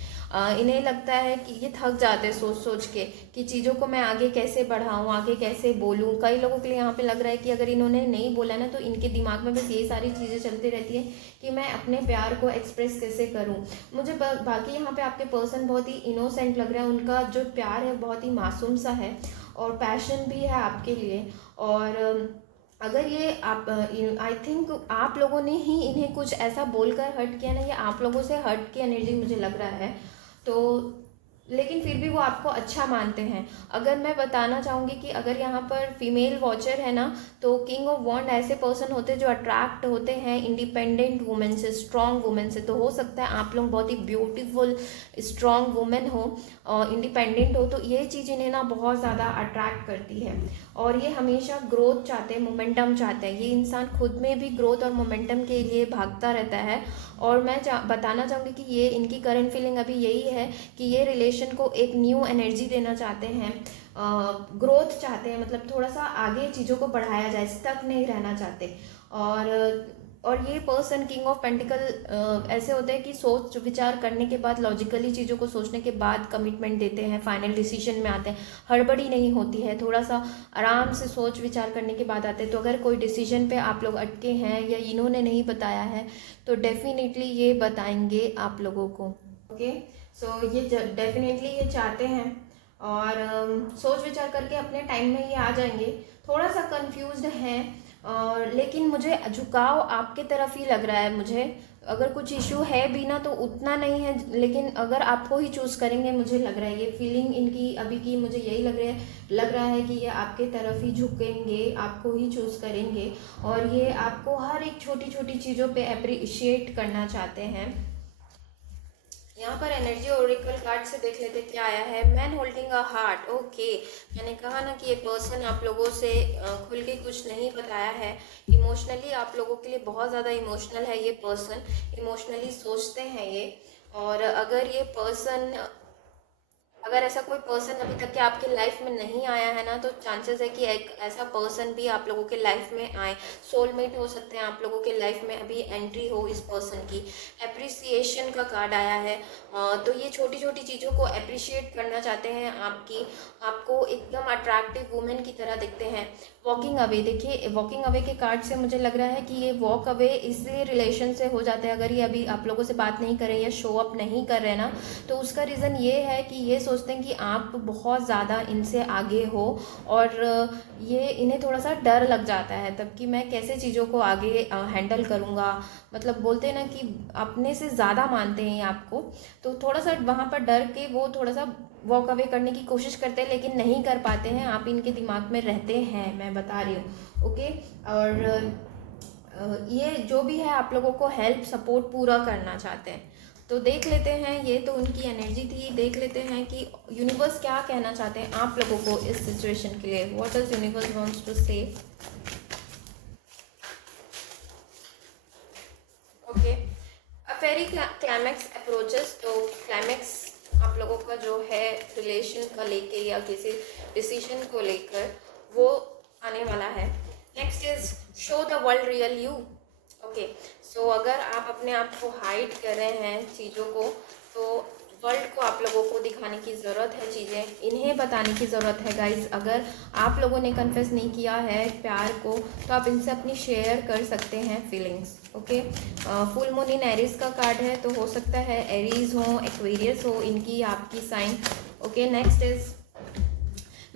इन्हें लगता है कि ये थक जाते हैं सोच सोच के कि चीज़ों को मैं आगे कैसे बढ़ाऊँ, आगे कैसे बोलूँ। कई लोगों के लिए यहाँ पे लग रहा है कि अगर इन्होंने नहीं बोला ना तो इनके दिमाग में बस ये सारी चीज़ें चलती रहती है कि मैं अपने प्यार को एक्सप्रेस कैसे करूँ। मुझे बाकी यहाँ पे आपके पर्सन बहुत ही इनोसेंट लग रहा है, उनका जो प्यार है बहुत ही मासूम सा है और पैशन भी है आपके लिए। और अगर ये आप आई थिंक आप लोगों ने ही इन्हें कुछ ऐसा बोलकर हर्ट किया ना, ये आप लोगों से हर्ट की एनर्जी मुझे लग रहा है। तो लेकिन फिर भी वो आपको अच्छा मानते हैं। अगर मैं बताना चाहूँगी कि अगर यहाँ पर फीमेल वॉचर है ना, तो किंग ऑफ वॉन्ड ऐसे पर्सन होते हैं जो अट्रैक्ट होते हैं इंडिपेंडेंट वुमेन से, स्ट्रॉन्ग वुमेन से। तो हो सकता है आप लोग बहुत ही ब्यूटीफुल स्ट्रॉन्ग वुमेन हो और इंडिपेंडेंट हो, तो ये चीज़ इन्हें ना बहुत ज़्यादा अट्रैक्ट करती है। और ये हमेशा ग्रोथ चाहते हैं, मोमेंटम चाहते हैं। ये इंसान खुद में भी ग्रोथ और मोमेंटम के लिए भागता रहता है। और मैं बताना चाहूँगी कि ये इनकी करंट फीलिंग अभी यही है कि ये रिलेशन को एक न्यू एनर्जी देना चाहते हैं, ग्रोथ चाहते हैं, मतलब थोड़ा सा आगे चीज़ों को बढ़ाया जाए, स्टक नहीं रहना चाहते। और ये पर्सन किंग ऑफ पेंटिकल ऐसे होते हैं कि सोच विचार करने के बाद, लॉजिकली चीज़ों को सोचने के बाद कमिटमेंट देते हैं, फाइनल डिसीजन में आते हैं। हड़बड़ी नहीं होती है, थोड़ा सा आराम से सोच विचार करने के बाद आते हैं। तो अगर कोई डिसीजन पे आप लोग अटके हैं या इन्होंने नहीं बताया है तो डेफिनेटली ये बताएंगे आप लोगों को। ओके सो ये डेफिनेटली ये चाहते हैं और सोच विचार करके अपने टाइम में ये आ जाएंगे। थोड़ा सा कंफ्यूज्ड हैं और लेकिन मुझे झुकाव आपके तरफ ही लग रहा है। मुझे अगर कुछ इशू है भी ना तो उतना नहीं है, लेकिन अगर आपको ही चूज़ करेंगे, मुझे लग रहा है ये फीलिंग इनकी अभी की मुझे यही लग रहा है कि ये आपके तरफ ही झुकेंगे, आपको ही चूज़ करेंगे और ये आपको हर एक छोटी छोटी चीज़ों पे अप्रिशिएट करना चाहते हैं। यहाँ पर एनर्जी ओरेकल कार्ड से देख लेते क्या आया है। Man holding a heart. Okay, मैंने कहा ना कि ये पर्सन आप लोगों से खुल के कुछ नहीं बताया है। इमोशनली आप लोगों के लिए बहुत ज़्यादा इमोशनल है ये पर्सन, इमोशनली सोचते हैं ये। और अगर ऐसा कोई पर्सन अभी तक के आपके लाइफ में नहीं आया है ना, तो चांसेस है कि एक ऐसा पर्सन भी आप लोगों के लाइफ में आए। सोलमेट हो सकते हैं आप लोगों के लाइफ में, अभी एंट्री हो इस पर्सन की। एप्रिसिएशन का कार्ड आया है, तो ये छोटी छोटी चीज़ों को अप्रिशिएट करना चाहते हैं आपको एकदम अट्रैक्टिव वुमेन की तरह दिखते हैं। वॉकिंग अवे, देखिए वॉकिंग अवे के कार्ड से मुझे लग रहा है कि ये वॉक अवे इसलिए रिलेशन से हो जाते हैं। अगर ये अभी आप लोगों से बात नहीं कर रहे या शो अप नहीं कर रहे ना, तो उसका रीज़न ये है कि ये सोचते हैं कि आप बहुत ज़्यादा इनसे आगे हो और ये इन्हें थोड़ा सा डर लग जाता है तब कि मैं कैसे चीज़ों को आगे हैंडल करूँगा। मतलब बोलते हैं ना कि अपने से ज़्यादा मानते हैं आपको, तो थोड़ा सा वहाँ पर डर के वो थोड़ा सा वॉक अवे करने की कोशिश करते हैं, लेकिन नहीं कर पाते हैं। आप इनके दिमाग में रहते हैं, मैं बता रही हूँ। ओके, और ये जो भी है आप लोगों को हेल्प सपोर्ट पूरा करना चाहते हैं। तो देख लेते हैं, ये तो उनकी एनर्जी थी। देख लेते हैं कि यूनिवर्स क्या कहना चाहते हैं आप लोगों को इस सिचुएशन के लिए। What does universe wants to say. Okay, a fairy climax approaches. तो क्लाइमैक्स आप लोगों का जो है रिलेशन का लेके या किसी डिसीजन को लेकर वो आने वाला है। Next is show the world real you. Okay, so अगर आप अपने आप को हाइड कर रहे हैं चीज़ों को, तो वर्ल्ड को आप लोगों को दिखाने की ज़रूरत है, चीज़ें इन्हें बताने की ज़रूरत है गाइज। अगर आप लोगों ने कन्फेस नहीं किया है प्यार को, तो आप इनसे अपनी शेयर कर सकते हैं feelings. Okay, full moon in Aries का कार्ड है, तो हो सकता है एरीज हो, एक्वेरियस हो इनकी आपकी sign. Okay, next is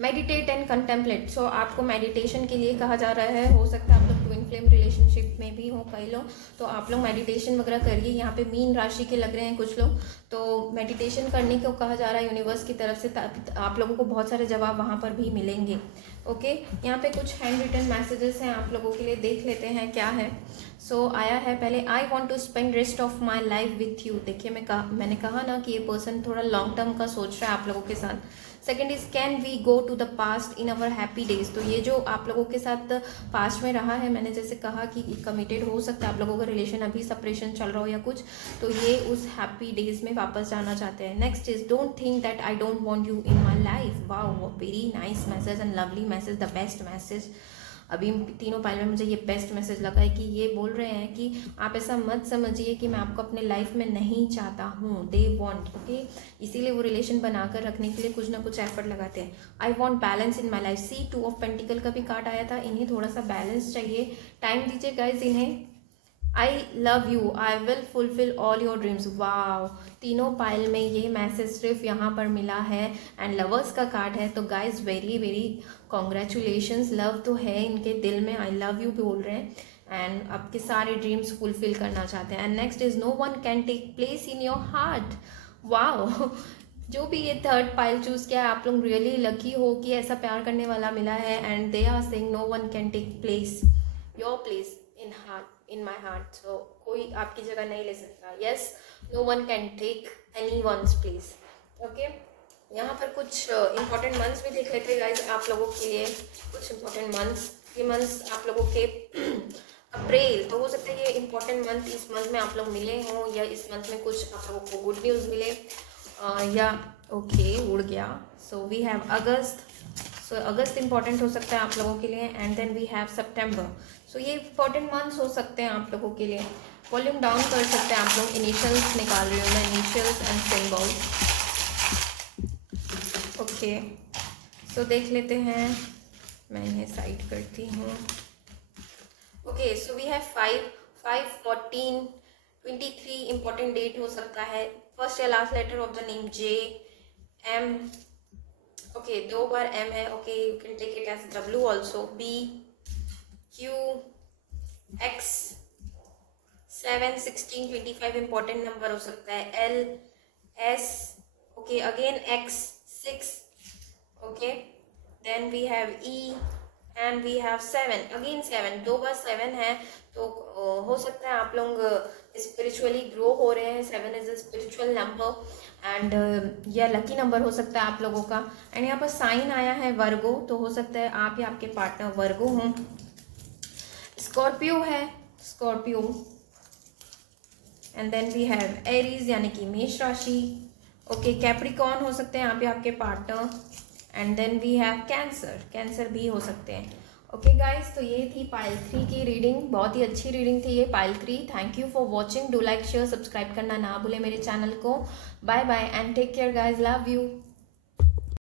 meditate and contemplate. So आपको मेडिटेशन के लिए कहा जा रहा है। हो सकता है आप लोग ट्विन फ्लेम रिलेशनशिप में भी हो कई लोग, तो आप लोग मेडिटेशन वगैरह करिए। यहाँ पे मीन राशि के लग रहे हैं कुछ लोग, तो मेडिटेशन करने को कहा जा रहा है यूनिवर्स की तरफ से, आप लोगों को बहुत सारे जवाब वहाँ पर भी मिलेंगे। ओके, यहाँ पे कुछ हैंड रिटन मैसेजेस हैं आप लोगों के लिए, देख लेते हैं क्या है। सो आया है पहले, I want to spend rest of my life with you. देखिए मैंने कहा ना कि ये पर्सन थोड़ा लॉन्ग टर्म का सोच रहा है आप लोगों के साथ। Second is can we go to the past in our happy days. तो ये जो आप लोगों के साथ पास्ट में रहा है, मैंने जैसे कहा कि कमिटेड हो सकता है आप लोगों का रिलेशन, अभी सेपरेशन चल रहा हो या कुछ, तो ये उस हैप्पी डेज में वापस जाना चाहते हैं। Next is don't think that I don't want you in my life. Wow, very nice message and lovely message, the best message. अभी तीनों पाइल में मुझे ये बेस्ट मैसेज लगा है कि ये बोल रहे हैं कि आप ऐसा मत समझिए कि मैं आपको अपने लाइफ में नहीं चाहता हूँ। दे वॉन्ट, ओके, इसीलिए वो रिलेशन बनाकर रखने के लिए कुछ ना कुछ एफर्ट लगाते हैं। I want balance in my life. See 2 of pentacle का भी कार्ड आया था, इन्हें थोड़ा सा बैलेंस चाहिए। टाइम दीजिए गाइज इन्हें। I love you, I will fulfil all your dreams. Wow, तीनों पाइल में ये मैसेज सिर्फ यहाँ पर मिला है एंड लवर्स का कार्ड है। तो guys very very congratulations, love तो है इनके दिल में, आई लव यू बोल रहे हैं एंड आपके सारे ड्रीम्स फुलफिल करना चाहते हैं। And next is no one can take place in your heart. Wow, जो भी ये थर्ड पाइल चूज किया है, आप लोग रियली लकी हो कि ऐसा प्यार करने वाला मिला है। And they are saying no one can take place your place in heart, in my heart. So कोई आपकी जगह नहीं ले सकता। Yes, no one can take any one's place. Okay, यहाँ पर कुछ इंपॉर्टेंट मंथ्स भी देख लेते हैं गाइज आप लोगों के लिए। कुछ इंपॉर्टेंट मंथ्स, ये मंथ्स आप लोगों के अप्रैल, तो हो सकता है ये इंपॉर्टेंट मंथ इस मंथ में आप लोग मिले हों, या इस मंथ में कुछ आप लोगों को गुड न्यूज़ मिले, या ओके उड़ गया। So we have August. So August important हो सकता है आप लोगों के लिए। And then we have September. So ये इंपॉर्टेंट मंथ्स हो सकते हैं आप लोगों के लिए। वॉल्यूम डाउन कर सकते हैं आप लोग। इनिशियल्स निकाल रही हूँ मैं, initials and symbols. Okay, so देख लेते हैं, मैं इन्हें साइड करती हूँ। Okay, so we have 5, 5, 14, 23 important date हो सकता है। फर्स्ट या last letter of the name J, M. Okay, 2 बार एम है। Okay, you can take it as W also. B, Q, X 7, 16, 25 important number हो सकता है. L, S, okay, again X 6, okay, then we have E and we have 7, again 7, 2 बार 7 है तो हो सकता है आप लोग स्पिरिचुअली ग्रो हो रहे हैं. 7 is a spiritual number and यह लकी नंबर हो सकता है आप लोगों का. एंड यहाँ पर साइन आया है वर्गो, तो हो सकता है आप या आपके पार्टनर वर्गो हों. स्कॉर्पियो है, Scorpio. And then we have Aries यानी कि मेष राशि. ओके, कैप्रिकॉर्न हो सकते हैं आप या आपके partner. And then we have Cancer, Cancer भी हो सकते हैं. ओके गाइस, तो ये थी पाइल 3 की रीडिंग. बहुत ही अच्छी रीडिंग थी ये pile 3. Thank you for watching. Do like share subscribe करना ना भूले मेरे चैनल को. Bye bye and take care guys. Love you.